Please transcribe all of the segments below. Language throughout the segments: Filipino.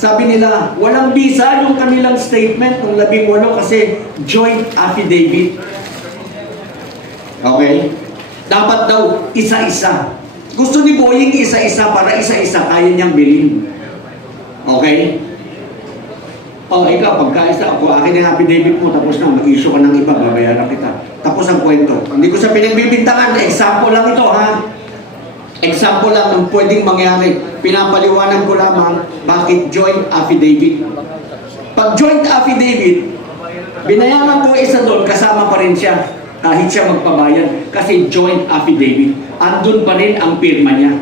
Sabi nila, walang bisa yung kanilang statement ng 18 kasi joint affidavit. Okay? Dapat daw isa-isa. Gusto ni Boying isa-isa para isa-isa kaya niyang bilhin. Okay? O, ikaw, pagkaisa ako, akin yung affidavit mo, tapos na, mag-issue ka ng iba, babayaran kita. Tapos ang kwento. Hindi ko sa pinagbibintangan, example lang ito, ha? Example lang ng pwedeng mangyari. Pinapaliwanag ko lamang bakit joint affidavit. Pag joint affidavit, binayaran ko isa doon, kasama pa rin siya. Kahit siya magpabayad. Kasi joint affidavit. Andun pa rin ang pirma niya.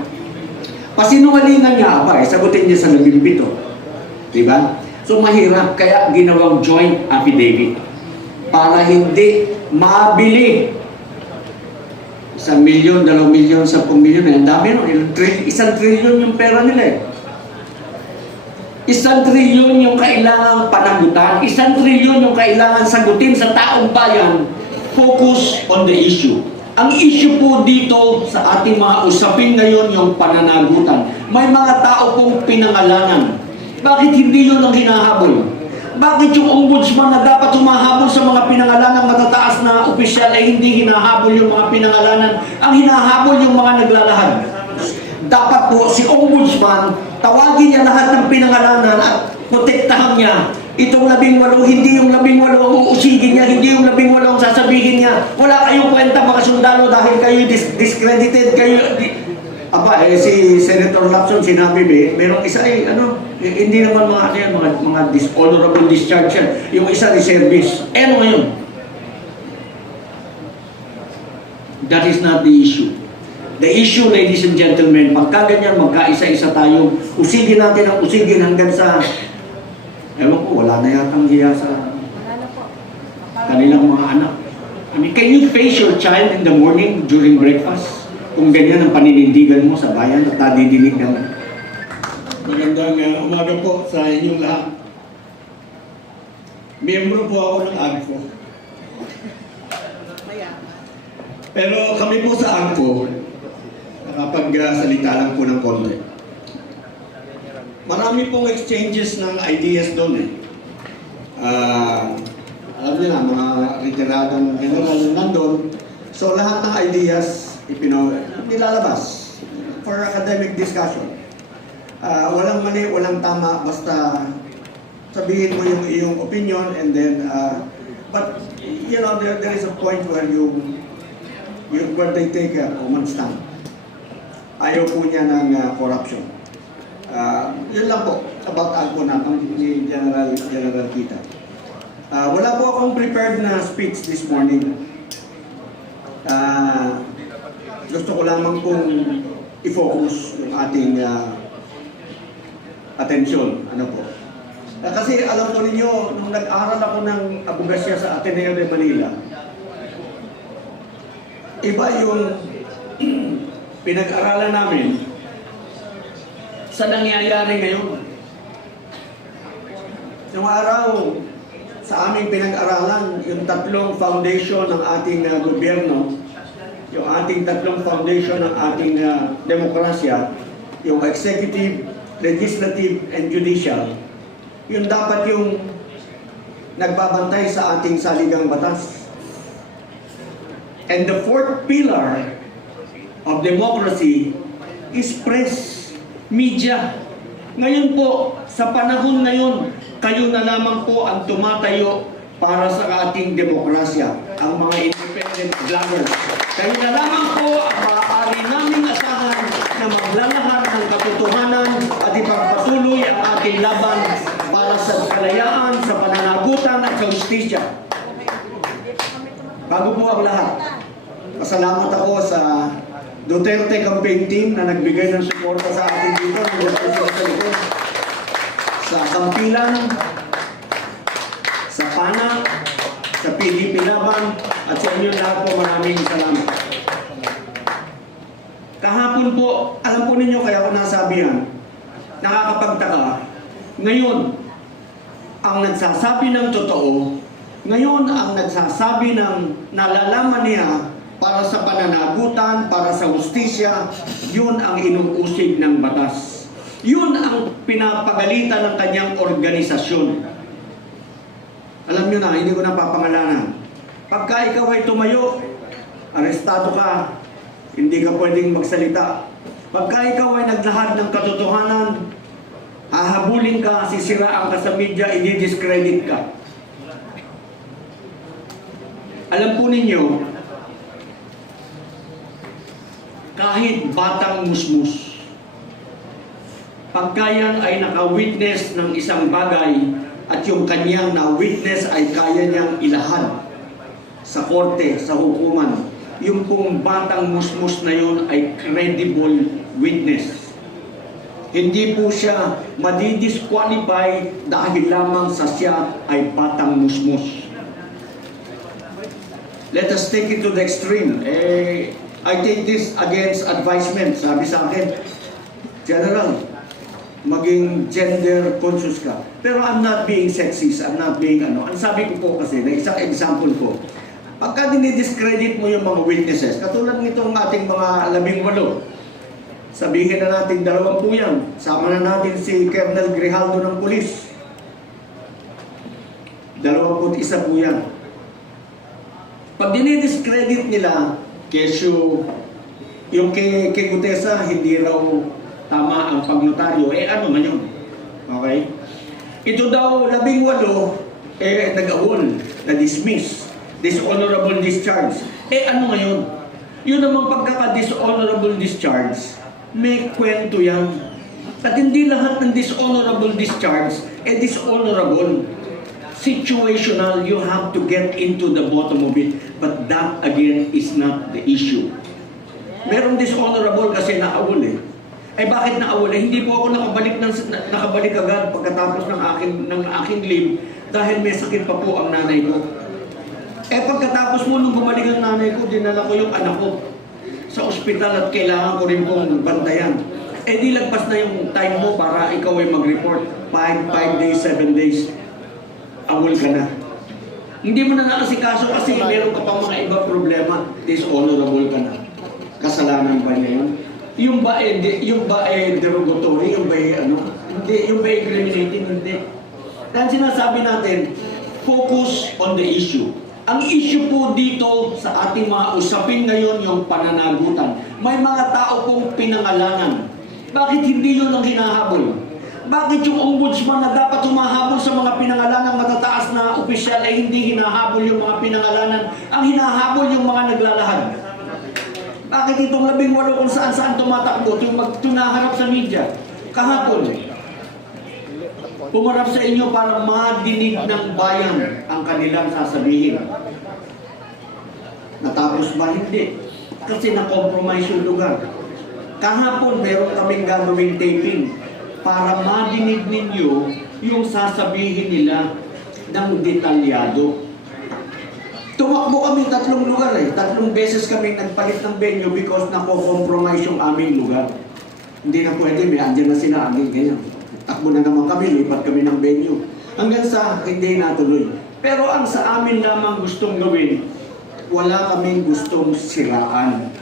Pasinungalingan niya, aba, sagutin niya sa 17. Diba? So mahirap, kaya ginawang joint affidavit. Para hindi mabili 1 milyon, 2 milyon, 10 milyon, ang dami no? 1 trilyon yung pera nila eh. 1 trilyon yung kailangang panagutan, 1 trilyon yung kailangan sagutin sa taong bayan. Focus on the issue. Ang issue po dito sa ating mga usapin ngayon yung pananagutan. May mga tao pong pinangalanan. Bakit hindi yun ang hinahabol? Bakit yung ombudsman na dapat humahabol sa mga pinangalanan matataas na opisyal ay hindi hinahabol yung mga pinangalanan? Ang hinahabol yung mga naglalahad. Dapat po si ombudsman, tawagin niya lahat ng pinangalanan at protektahan niya. Itong 18, hindi yung 18 ang uusigin niya, hindi yung 18 ang sasabihin niya. Wala kayong kwenta mga sundalo dahil kayo discredited, kayo... Aba, si Senator Lacson sinabi, merong isa hindi naman mga dishonorable discharge yan. Yung isa reservist. Ano ngayon? That is not the issue. The issue, ladies and gentlemen, pagka ganyan, magkaisa-isa tayo, usigin natin ang usigin hanggang sa, ewan ko, wala na yatang hiya sa kanilang mga anak. I mean, can you face your child in the morning during breakfast? Kung ganyan ang paninindigan mo sa bayan at nadidinig naman. Magandang umaga po sa inyong lahat. Miyembro po ako ng AGCO. Pero kami po sa AGCO, nakapagsalita lang po ng konti. Marami pong exchanges ng ideas doon eh. Alam niyo na, mga retiradong general nandun. So lahat ng ideas, nilalabas for academic discussion. Walang mali, walang tama, basta sabihin mo yung iyong opinion and then, but you know, there is a point where where they take a common stand. Ayaw po niya ng corruption. Yun lang po about AGCO na ni General Kita. Wala po akong prepared na speech this morning. Gusto ko lamang pong i-focus yung ating atensyon. Ano po? Kasi alam ko ninyo, nung nag-aral ako ng abogasya sa Ateneo de Manila, iba yung pinag-aralan namin sa nangyayari ngayon. Yung araw, sa aming pinag-aralan, yung 3 foundation ng ating gobyerno, yung ating 3 foundation ng ating demokrasya, yung executive, legislative, and judicial, yun dapat yung nagbabantay sa ating saligang batas. And the 4th pillar of democracy is press, media. Ngayon po, sa panahon ngayon, kayo na lamang po ang tumatayo para sa ating demokrasya, ang mga independent vloggers. Kayo na lamang po ang maaari namin asahan na maglalahad ng katotohanan at ipagpatuloy ang ating laban para sa kalayaan, sa pananagutan at sa justisya. Bago po ang lahat, pasalamat ako sa Duterte campaign team na nagbigay ng suporta sa atin dito. Sa Kampilan, sa PANA, sa PDP Laban, at sa inyo lahat po maraming salamat. Kahapon po, alam po ninyo kaya ako nasabihan, nakakapagtaka, ngayon, ang nagsasabi ng totoo, ngayon ang nagsasabi ng nalalaman niya para sa pananagutan, para sa hustisya, yun ang inuusig ng batas. Yun ang pinapagalitan ng kanyang organisasyon. Alam nyo na, hindi ko na papangalanan. Pagka ikaw ay tumayo, arestado ka, hindi ka pwedeng magsalita. Pagka ikaw ay naglahad ng katotohanan, hahabulin ka, sisiraan ka sa media, i-discredit ka. Alam po ninyo, kahit batang musmus, pagka yan ay naka-witness ng isang bagay at yung kanyang na-witness ay kaya niyang ilahad sa korte, sa hukuman, yung pong batang musmus na yun ay credible witness. Hindi po siya madi-disqualify dahil lamang sa siya ay batang musmus. Let us take it to the extreme. I take this against advisement. Sabi sa akin, General, maging gender conscious ka. Pero I'm not being sexist, I'm not being ano. Ang sabi ko po kasi, na isang example ko, pagka dinidiscredit mo yung mga witnesses, katulad nitong ating mga 18, sabihin na natin 20 yan, sama na natin si Colonel Grijaldo ng pulis. 21 po yan. Pag dinidiscredit nila, kesyo, yung kay Gutesa, hindi raw tama ang pagnotaryo, ano man yun? Okay? Ito daw, 18, nag-awol, na-dismiss, dishonorable discharge. Ano ngayon? Yun namang pagkaka-dishonorable discharge, may kwento yan. At hindi lahat ng dishonorable discharge, dishonorable. Situational, you have to get into the bottom of it. But that, again, is not the issue. Merong dishonorable kasi naawol bakit naawol? Hindi po ako nakabalik agad pagkatapos ng aking leave dahil may sakit pa po ang nanay ko. Pagkatapos mo nung bumalik ang nanay ko, dinala ko yung anak ko sa ospital at kailangan ko rin pong bantayan. Di lagpas na yung time mo para ikaw ay mag-report. 5 days, 7 days, awol ka na. Hindi mo na nakasikaso kasi meron ka pang mga iba problema. Dishonorable ka na. Kasalanan ba niya yun? Yung ba derogatory, yung ba hindi, yung ba incriminating, hindi. Kaya sinasabi natin, focus on the issue. Ang issue po dito sa ating mga usapin ngayon, yung pananagutan. May mga tao pong pinangalanan. Bakit hindi yun ang hinahabol? Bakit yung ombudsman na dapat humahabol sa mga pinangalanang matataas na opisyal ay hindi hinahabol yung mga pinangalanan? Ang hinahabol yung mga naglalahad. Bakit itong 18 kung saan-saan tumatakbo, tunaharap sa media? Kahapon, pumarap sa inyo para madinig ng bayan ang kanilang sasabihin. Natapos ba? Hindi. Kasi na-compromise yung lugar. Kahapon, meron kaming gagawing taping para madinig ninyo yung sasabihin nila ng detalyado. Tumakbo kami 3 lugar 3 beses kami nagpalit ng venue because nako-compromise yung aming lugar. Hindi na pwede, may andyan na sila, ganyan. Takbo na naman kami, lipat kami ng venue. Hanggang sa hindi natuloy. Pero ang sa amin lamang gustong gawin, wala kaming gustong siraan.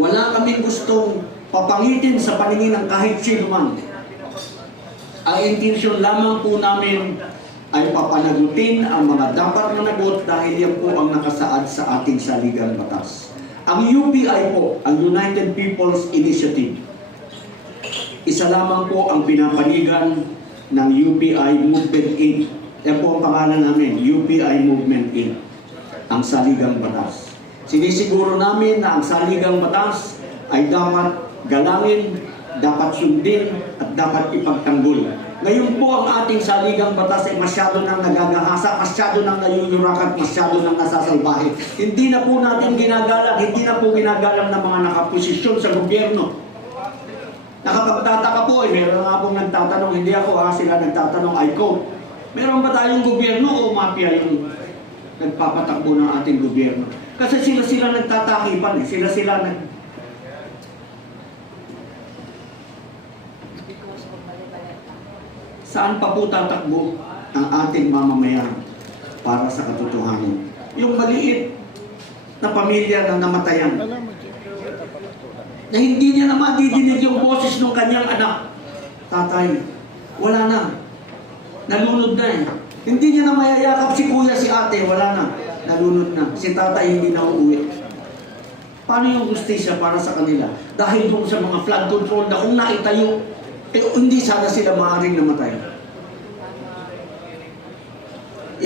Wala kaming gustong papangitin sa paningin ng kahit sino man. Ang intensyon lamang po namin ay papanagutin ang mga dapat managot dahil yan po ang nakasaad sa ating saligang batas. Ang UPI po, ang United People's Initiative, isa lamang po ang pinapanigan ng UPI Movement Inc. Yan po ang pangalan namin, UPI Movement Inc. Ang saligang batas. Sinisiguro namin na ang saligang batas ay dapat galangin, dapat sundin, at dapat ipagtanggol. Ngayon po ang ating saligang batas ay masyado nang nagagahasa, masyado nang nayuyurakan, masyado nang nasasalbahe. Hindi na po natin ginagalang, hindi na po ginagalang ng mga nakaposisyon sa gobyerno. Nakapagtataka po, meron nga pong nagtatanong, hindi ako sila nagtatanong, I quote, meron ba tayong gobyerno o mafia yung nagpapatakbo ng ating gobyerno? Kasi sila nagtatakipan sila Saan pa po tatakbo ang ating mamamayan para sa katotohanan? Yung maliit na pamilya na namatayan. na hindi niya na madidinig yung boses ng kanyang anak. Tatay, wala na. Nalunod na eh. Hindi niya na mayayakap si kuya, si ate, wala na. Nalunod na. Si tatay hindi na uuwi. Paano yung justisya para sa kanila? Dahil doon sa mga flood control na kung naitayo, hindi sana sila maaaring namatay.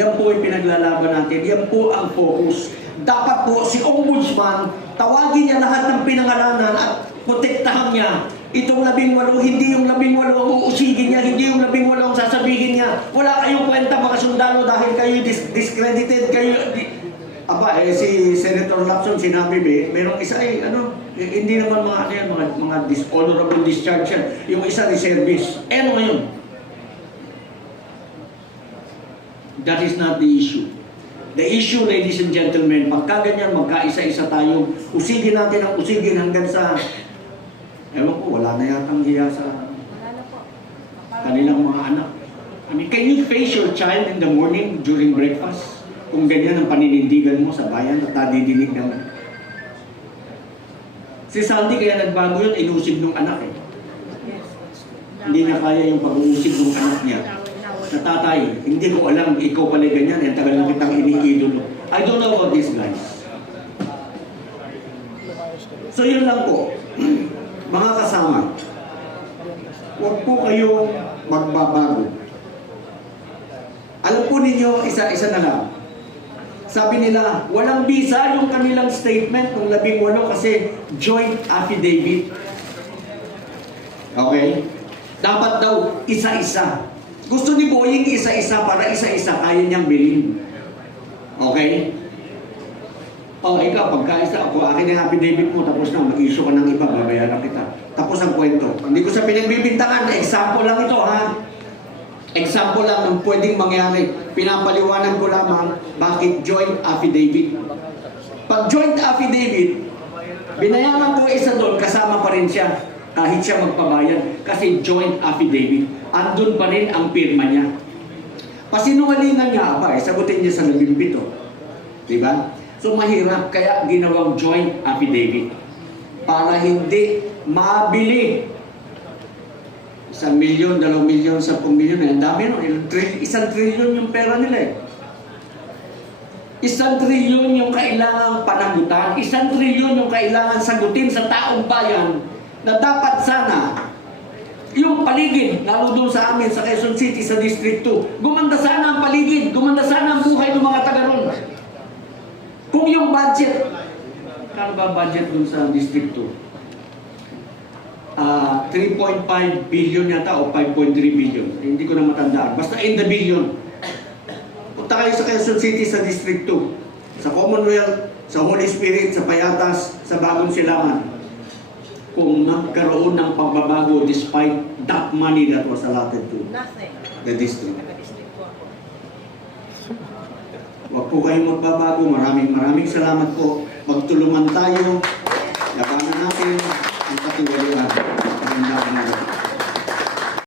Yan po ay pinaglalaban natin. Yan po ang focus. Dapat po si Ombudsman, tawagin niya lahat ng pinangalanan at protektahan niya. Itong 18, hindi yung 18 ang uusigin niya, hindi yung 18 ang sasabihin niya. Wala kayong kwenta mga sundalo dahil kayo discredited, kayo... si Senator Lacson sinabi, merong isa hindi naman mga dishonorable discharge yan. Yung isa reservist. Ano ngayon? That is not the issue. The issue, ladies and gentlemen, pagka ganyan, magkaisa-isa tayo, usigin natin ang usigin hanggang sa, ewan ko, wala na yatang hiya sa kanilang mga anak. I mean, can you face your child in the morning during breakfast? Kung ganyan ang paninindigan mo sa bayan at nadidinig naman. Si Sandy kaya nagbago yun, inusig ng anak eh. Hindi na kaya yung pag-uusig ng anak niya. Na tatay, hindi ko alam, ikaw pala ganyan, eh, tagal na kitang iniidolo. I don't know about these guys. So yun lang po, mga kasama, huwag po kayo magbabago. Alam po ninyo, isa-isa na lang. Sabi nila, walang visa yung kanilang statement ng 18 kasi joint affidavit. Okay? Dapat daw isa-isa. Gusto ni Boying isa-isa para isa-isa kaya niyang bilhin. Okay? Ikaw, pagka-isa ako, akin yung affidavit mo, tapos na, mag-issue ka ng iba, babayaran kita. Tapos ang kwento. Hindi ko sa pinagbibintangan, example lang ito, ha? Example lang ng pwedeng mangyari. Pinapaliwanag ko lamang bakit joint affidavit. Pag joint affidavit, binayaran ko isa doon, kasama pa rin siya. Kahit siya magpabayad. Kasi joint affidavit. Andun pa rin ang pirma niya. Pasinungalingan nga ba, sagutin niya sa 17. Diba? So mahirap, kaya ginawang joint affidavit. Para hindi mabili 1 milyon, 2 milyon, 10 milyon, ang dami no? 1 trilyon yung pera nila eh. 1 trilyon yung kailangang panagutan, 1 trilyon yung kailangan sagutin sa taong bayan na dapat sana yung paligid, lalo doon sa amin, sa Quezon City, sa District 2, gumanda sana ang paligid, gumanda sana ang buhay ng mga taga ron. Kung yung budget, kano ba budget doon sa District 2? 3.5 billion yata o 5.3 billion. Hindi ko na matandaan. Basta in the billion. Punta kayo sa Quezon City sa District 2, sa Commonwealth, sa Holy Spirit, sa Payatas, sa Bagong Silangan. Kung nagkaroon ng pagbabago despite that money that was allotted to the district. Huwag po kayong magbabago. Maraming salamat po. Magtulungan tayo. Labanan natin ang katiwalian. Magandang